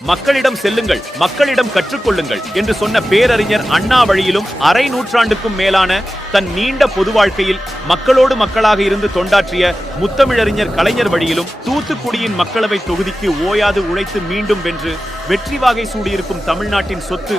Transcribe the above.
மக்களிடம் செல்லுங்கள், மக்களிடம் கற்றுக்கொள்ளுங்கள் என்று சொன்ன பேரறிஞர் அண்ணா வழியிலும் அரை நூற்றாண்டுக்கும் மேலான தன் நீண்ட பொது வாழ்க்கையில் மக்களோடு மக்களாக இருந்து தொண்டாற்றிய முத்தமிழறிஞர் கலைஞர் வழியிலும் தூத்துக்குடியின் மக்களவை தொகுதிக்கு ஓயாது உழைத்து மீண்டும் வென்று வெற்றி வாகை சூடியிருக்கும் தமிழ்நாட்டின் சொத்து